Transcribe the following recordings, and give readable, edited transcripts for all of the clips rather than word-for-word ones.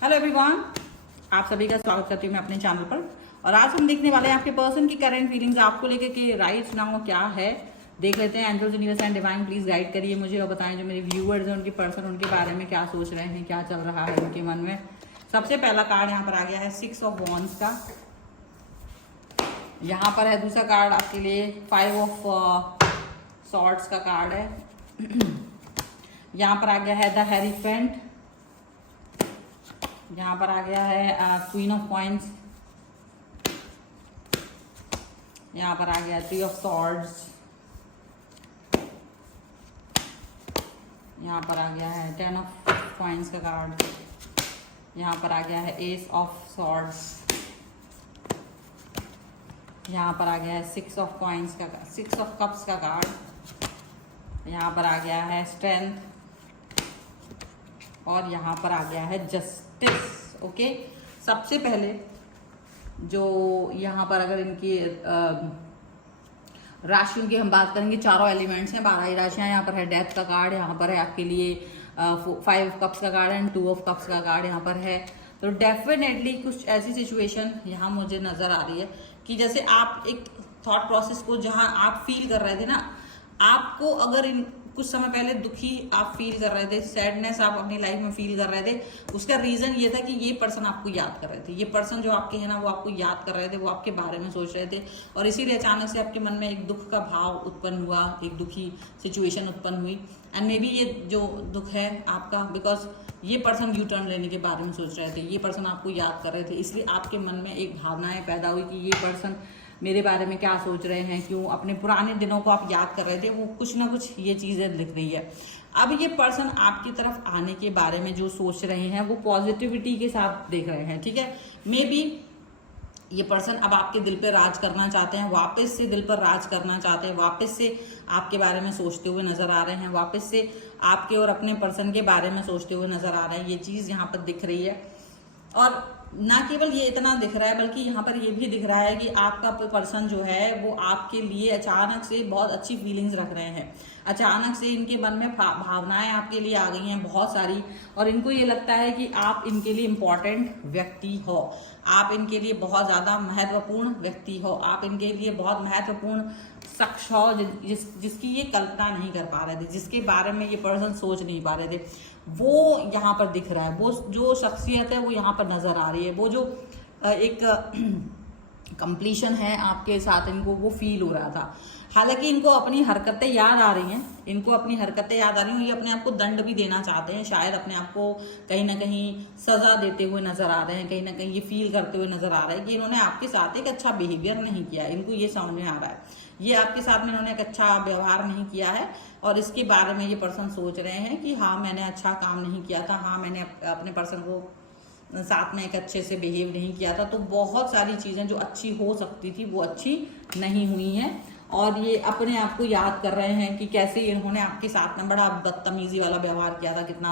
Hello everyone, आप सभी का स्वागत करती हूँ मैं अपने चैनल पर। और आज हम देखने वाले हैं आपके पर्सन की करंट फीलिंग्स आपको लेके कि राइट नाउ क्या है। देख लेते हैं। Angels, universe and divine please guide करिए मुझे और बताएं जो मेरे व्यूअर्स हैं उनके पर्सन उनके बारे में क्या सोच रहे हैं, क्या चल रहा है उनके मन में। सबसे पहला कार्ड यहाँ पर आ गया है 6 ऑफ वॉन्ड्स का। यहाँ पर है दूसरा कार्ड आपके लिए 5 ऑफ सॉर्ड्स का कार्ड है। यहाँ पर आ गया है द हेरीफेंट। यहाँ पर आ गया है क्वीन ऑफ कॉइंस। यहाँ पर आ गया 3 ऑफ सॉर्ड्स। यहाँ पर आ गया है 10 ऑफ कॉइंस का कार्ड। यहाँ पर आ गया है एस ऑफ सॉर्ड्स। यहाँ पर आ गया है 6 ऑफ कॉइंस का 6 ऑफ कप्स का कार्ड। यहाँ पर आ गया है स्ट्रेंथ और यहाँ पर आ गया है जस्टिस। ओके, सबसे पहले जो यहाँ पर अगर इनकी राशियों की हम बात करेंगे, चारों एलिमेंट्स हैं, 12 ही राशियाँ। यहाँ पर है डेथ का कार्ड, यहाँ पर है आपके लिए 5 कप्स का कार्ड एंड 2 ऑफ कप्स का कार्ड यहाँ पर है। तो डेफिनेटली कुछ ऐसी सिचुएशन यहाँ मुझे नजर आ रही है कि जैसे आप एक थॉट प्रोसेस को जहाँ आप फील कर रहे थे ना, आपको अगर इन कुछ समय पहले दुखी आप फील कर रहे थे, सैडनेस आप अपनी लाइफ में फील कर रहे थे, उसका रीजन ये था कि ये पर्सन आपको याद कर रहे थे। ये पर्सन जो आपके है ना वो आपको याद कर रहे थे, वो आपके बारे में सोच रहे थे और इसीलिए अचानक से आपके मन में एक दुख का भाव उत्पन्न हुआ, एक दुखी सिचुएशन उत्पन्न हुई। एंड मे बी ये जो दुख है आपका बिकॉज ये पर्सन यू टर्न लेने के बारे में सोच रहे थे, ये पर्सन आपको याद कर रहे थे, इसलिए आपके मन में एक भावनाएं पैदा हुई कि ये पर्सन मेरे बारे में क्या सोच रहे हैं, क्यों अपने पुराने दिनों को आप याद कर रहे थे, वो कुछ ना कुछ ये चीज़ें लिख रही है। अब ये पर्सन आपकी तरफ आने के बारे में जो सोच रहे हैं वो पॉजिटिविटी के साथ देख रहे हैं, ठीक है। मे बी ये पर्सन अब आपके दिल पर राज करना चाहते हैं, वापस से दिल पर राज करना चाहते हैं, वापस से आपके बारे में सोचते हुए नजर आ रहे हैं, वापस से आपके और अपने पर्सन के बारे में सोचते हुए नजर आ रहे हैं। ये चीज़ यहाँ पर दिख रही है। और ना केवल ये इतना दिख रहा है बल्कि यहाँ पर ये भी दिख रहा है कि आपका पर्सन जो है वो आपके लिए अचानक से बहुत अच्छी फीलिंग्स रख रहे हैं। अचानक से इनके मन में भावनाएं आपके लिए आ गई हैं बहुत सारी, और इनको ये लगता है कि आप इनके लिए इम्पोर्टेंट व्यक्ति हो, आप इनके लिए बहुत ज़्यादा महत्वपूर्ण व्यक्ति हो, आप इनके लिए बहुत महत्वपूर्ण शख्स हो जिसकी ये कल्पना नहीं कर पा रहे थे, जिसके बारे में ये पर्सन सोच नहीं पा रहे थे, वो यहाँ पर दिख रहा है। वो जो शख्सियत है वो यहाँ पर नजर आ रही है। वो जो एक कंप्लीशन है आपके साथ इनको वो फील हो रहा था। हालांकि इनको अपनी हरकतें याद आ रही हैं, इनको अपनी हरकतें याद आ रही हैं, ये अपने आप को दंड भी देना चाहते हैं, शायद अपने आप को कहीं ना कहीं सजा देते हुए नजर आ रहे हैं, कहीं ना कहीं ये फील करते हुए नजर आ रहा है कि इन्होंने आपके साथ एक अच्छा बिहेवियर नहीं किया। इनको ये समझ में आ रहा है ये आपके साथ में इन्होंने एक अच्छा व्यवहार नहीं किया है और इसके बारे में ये पर्सन सोच रहे हैं कि हाँ मैंने अच्छा काम नहीं किया था, हाँ मैंने अपने पर्सन को साथ में एक अच्छे से बिहेव नहीं किया था। तो बहुत सारी चीज़ें जो अच्छी हो सकती थी वो अच्छी नहीं हुई हैं और ये अपने आप को याद कर रहे हैं कि कैसे इन्होंने आपके साथ में बड़ा बदतमीजी वाला व्यवहार किया था, कितना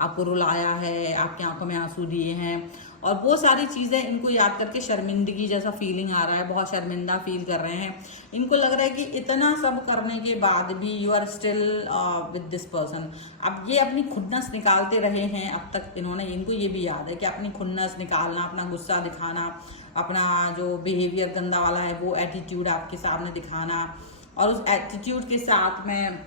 आपको रुलाया है, आपकी आंखों में आंसू दिए हैं, और वो सारी चीज़ें इनको याद करके शर्मिंदगी जैसा फीलिंग आ रहा है, बहुत शर्मिंदा फील कर रहे हैं। इनको लग रहा है कि इतना सब करने के बाद भी you are still with this person. अब ये अपनी खुन्नस निकालते रहे हैं अब तक इन्होंने, इनको ये भी याद है कि अपनी खुन्नस निकालना, अपना गुस्सा दिखाना, अपना जो बिहेवियर गंदा वाला है वो एटीट्यूड आपके सामने दिखाना, और उस एटीट्यूड के साथ में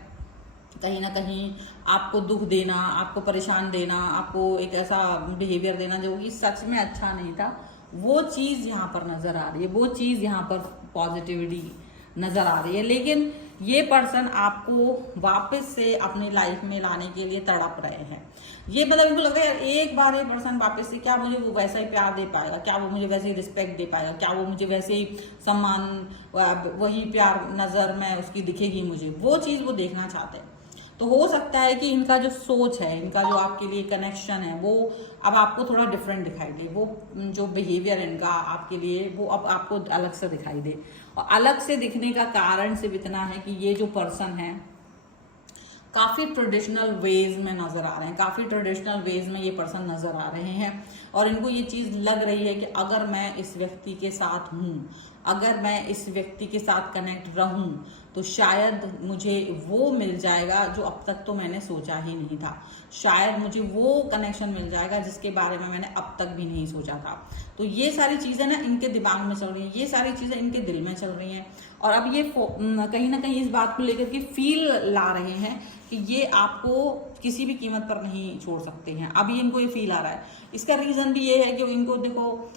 कहीं ना कहीं आपको दुख देना, आपको परेशान देना, आपको एक ऐसा बिहेवियर देना जो कि सच में अच्छा नहीं था, वो चीज़ यहाँ पर नज़र आ रही है, वो चीज़ यहाँ पर पॉजिटिविटी नज़र आ रही है। लेकिन ये पर्सन आपको वापस से अपनी लाइफ में लाने के लिए तड़प रहे हैं। ये मतलब इनको लग रहा है यार एक बार ये पर्सन वापस से, क्या मुझे वो वैसा ही प्यार दे पाएगा, क्या वो मुझे वैसे ही रिस्पेक्ट दे पाएगा, क्या वो मुझे वैसे ही सम्मान, वही प्यार नज़र में उसकी दिखेगी मुझे, वो चीज़ वो देखना चाहते हैं। तो हो सकता है कि इनका जो सोच है, इनका जो आपके लिए कनेक्शन है वो अब आपको थोड़ा डिफरेंट दिखाई दे, वो जो बिहेवियर इनका आपके लिए वो अब आपको अलग से दिखाई दे। और अलग से दिखने का कारण सिर्फ इतना है कि ये जो पर्सन है काफ़ी ट्रेडिशनल वेज में नज़र आ रहे हैं, काफ़ी ट्रेडिशनल वेज में ये पर्सन नज़र आ रहे हैं और इनको ये चीज़ लग रही है कि अगर मैं इस व्यक्ति के साथ हूँ अगर मैं इस व्यक्ति के साथ कनेक्ट रहूं तो शायद मुझे वो मिल जाएगा जो अब तक तो मैंने सोचा ही नहीं था, शायद मुझे वो कनेक्शन मिल जाएगा जिसके बारे में मैंने अब तक भी नहीं सोचा था। तो ये सारी चीज़ें ना इनके दिमाग में चल रही हैं, ये सारी चीज़ें इनके दिल में चल रही हैं, और अब ये कहीं ना कहीं इस बात को लेकर के फील ला रहे हैं कि ये आपको किसी भी कीमत पर नहीं छोड़ सकते हैं। अभी इनको ये फील आ रहा है। इसका रीज़न भी ये है कि इनको देखो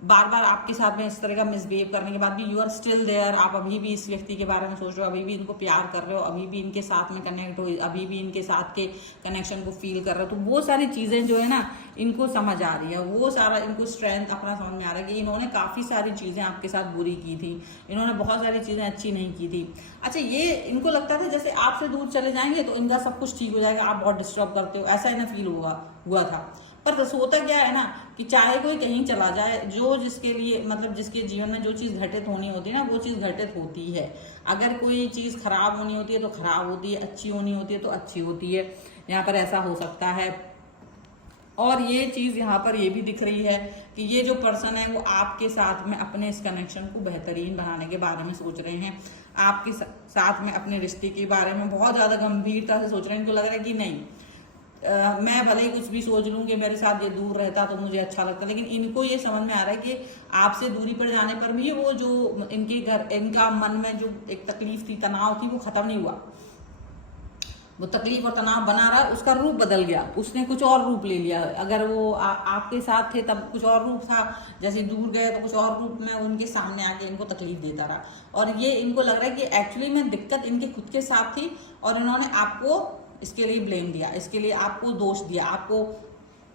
बार बार आपके साथ में इस तरह का मिसबिहेव करने के बाद भी यू आर स्टिल देयर, आप अभी भी इस व्यक्ति के बारे में सोच रहे हो, अभी भी इनको प्यार कर रहे हो, अभी भी इनके साथ में कनेक्ट हो, अभी भी इनके साथ के कनेक्शन को फील कर रहे हो। तो वो सारी चीज़ें जो है ना इनको समझ आ रही है, वो सारा इनको स्ट्रेंथ अपना समझ में आ रहा है कि इन्होंने काफ़ी सारी चीज़ें आपके साथ बुरी की थी, इन्होंने बहुत सारी चीज़ें अच्छी नहीं की थी। अच्छा, ये इनको लगता था जैसे आपसे दूर चले जाएंगे तो इनका सब कुछ ठीक हो जाएगा, आप बहुत डिस्टर्ब करते हो, ऐसा इन्हें फील हुआ था। पर होता क्या है ना कि चाहे कोई कहीं चला जाए, जो जिसके लिए मतलब जिसके जीवन में जो चीज़ घटित होनी होती है ना वो चीज़ घटित होती है। अगर कोई चीज़ खराब होनी होती है तो खराब होती है, अच्छी होनी होती है तो अच्छी होती है। यहाँ पर ऐसा हो सकता है। और ये चीज़ यहाँ पर ये भी दिख रही है कि ये जो पर्सन है वो आपके साथ में अपने इस कनेक्शन को बेहतरीन बनाने के बारे में सोच रहे हैं, आपके साथ में अपने रिश्ते के बारे में बहुत ज़्यादा गंभीरता से सोच रहे हैं। इनको लग रहा है कि नहीं, मैं भले ही कुछ भी सोच लूँ कि मेरे साथ ये दूर रहता तो मुझे अच्छा लगता, लेकिन इनको ये समझ में आ रहा है कि आपसे दूरी पर जाने पर भी वो जो इनका मन में जो एक तकलीफ थी, तनाव थी, वो खत्म नहीं हुआ। वो तकलीफ और तनाव बना रहा, उसका रूप बदल गया, उसने कुछ और रूप ले लिया। अगर वो आपके साथ थे तब कुछ और रूप था, जैसे दूर गए तो कुछ और रूप में उनके सामने आके इनको तकलीफ देता रहा। और ये इनको लग रहा है कि एक्चुअली में दिक्कत इनके खुद के साथ थी और इन्होंने आपको इसके लिए ब्लेम दिया, इसके लिए आपको दोष दिया, आपको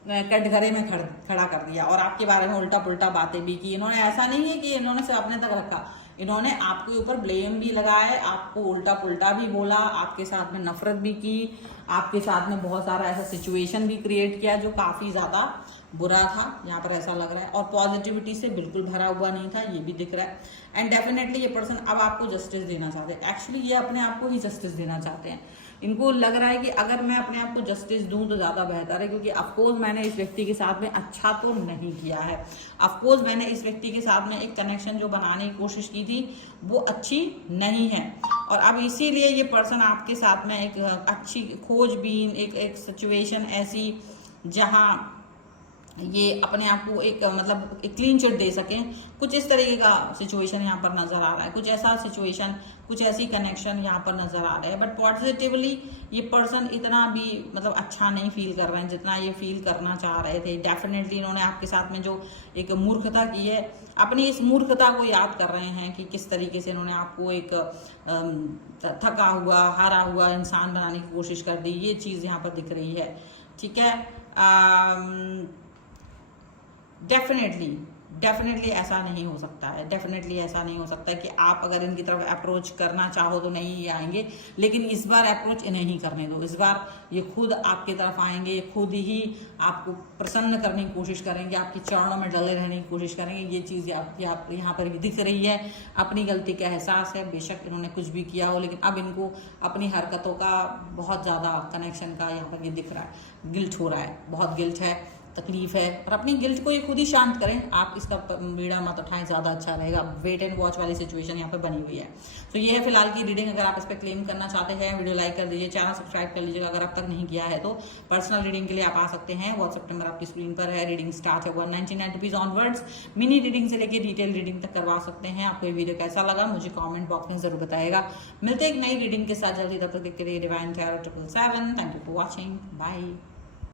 कटघरे में खड़ा कर दिया और आपके बारे में उल्टा पुल्टा बातें भी की। इन्होंने ऐसा नहीं है कि इन्होंने सिर्फ अपने तक रखा, इन्होंने आपके ऊपर ब्लेम भी लगाए, आपको उल्टा पुल्टा भी बोला, आपके साथ में नफरत भी की, आपके साथ में बहुत सारा ऐसा सिचुएशन भी क्रिएट किया जो काफ़ी ज़्यादा बुरा था। यहाँ पर ऐसा लग रहा है और पॉजिटिविटी से बिल्कुल भरा हुआ नहीं था, ये भी दिख रहा है। एंड डेफिनेटली ये पर्सन अब आपको जस्टिस देना चाहते हैं। एक्चुअली ये अपने आप को ही जस्टिस देना चाहते हैं। इनको लग रहा है कि अगर मैं अपने आप को जस्टिस दूं तो ज़्यादा बेहतर है, क्योंकि अफकोर्स मैंने इस व्यक्ति के साथ में अच्छा तो नहीं किया है, अफकोर्स मैंने इस व्यक्ति के साथ में एक कनेक्शन जो बनाने की कोशिश की थी वो अच्छी नहीं है। और अब इसीलिए ये पर्सन आपके साथ में एक अच्छी खोजबीन, एक सिचुएशन ऐसी जहाँ ये अपने आप को एक मतलब एक क्लीन चिट दे सकें, कुछ इस तरीके का सिचुएशन यहाँ पर नज़र आ रहा है, कुछ ऐसा सिचुएशन, कुछ ऐसी कनेक्शन यहाँ पर नज़र आ रहा है। बट पॉजिटिवली ये पर्सन इतना भी मतलब अच्छा नहीं फील कर रहे हैं जितना ये फील करना चाह रहे थे। डेफिनेटली इन्होंने आपके साथ में जो एक मूर्खता की है, अपनी इस मूर्खता को याद कर रहे हैं कि किस तरीके से इन्होंने आपको एक थका हुआ, हारा हुआ इंसान बनाने की कोशिश कर दी। ये चीज़ यहाँ पर दिख रही है, ठीक है। डेफिनेटली ऐसा नहीं हो सकता है, डेफिनेटली ऐसा नहीं हो सकता है कि आप अगर इनकी तरफ अप्रोच करना चाहो तो नहीं आएंगे, लेकिन इस बार अप्रोच इन्हें ही करने दो। इस बार ये खुद आपकी तरफ आएंगे, खुद ही आपको प्रसन्न करने की कोशिश करेंगे, आपके चरणों में डले रहने की कोशिश करेंगे। ये चीज़ यहाँ पर दिख रही है। अपनी गलती का एहसास है, बेशक इन्होंने कुछ भी किया हो, लेकिन अब इनको अपनी हरकतों का बहुत ज़्यादा कनेक्शन का यहाँ पर ये दिख रहा है, गिल्ट हो रहा है, बहुत गिल्ट है, तकलीफ है। और अपनी गिल्ट को ये खुद ही शांत करें, आप इसका बीड़ा मत उठाएं, ज़्यादा अच्छा रहेगा। वेट एंड वॉच वाली सिचुएशन यहाँ पर बनी हुई है। तो ये है फिलहाल की रीडिंग। अगर आप इस पर क्लेम करना चाहते हैं, वीडियो लाइक कर दीजिए, चैनल सब्सक्राइब कर लीजिएगा अगर अब तक नहीं किया है तो। पर्सनल रीडिंग के लिए आप आ सकते हैं, व्हाट्सएप नंबर आपकी स्क्रीन पर है। रीडिंग स्टार्ट है 199 रुपीज़ ऑनवर्ड्स। मिनी रीडिंग से लेकर डिटेल रीडिंग तक करवा सकते हैं। आपको ये वीडियो कैसा लगा मुझे कॉमेंट बॉक्स में जरूर बताएगा। मिलते एक नई रीडिंग के साथ जल्दी, तब तक के लिए divine tarot 777। Thank you for watching, bye.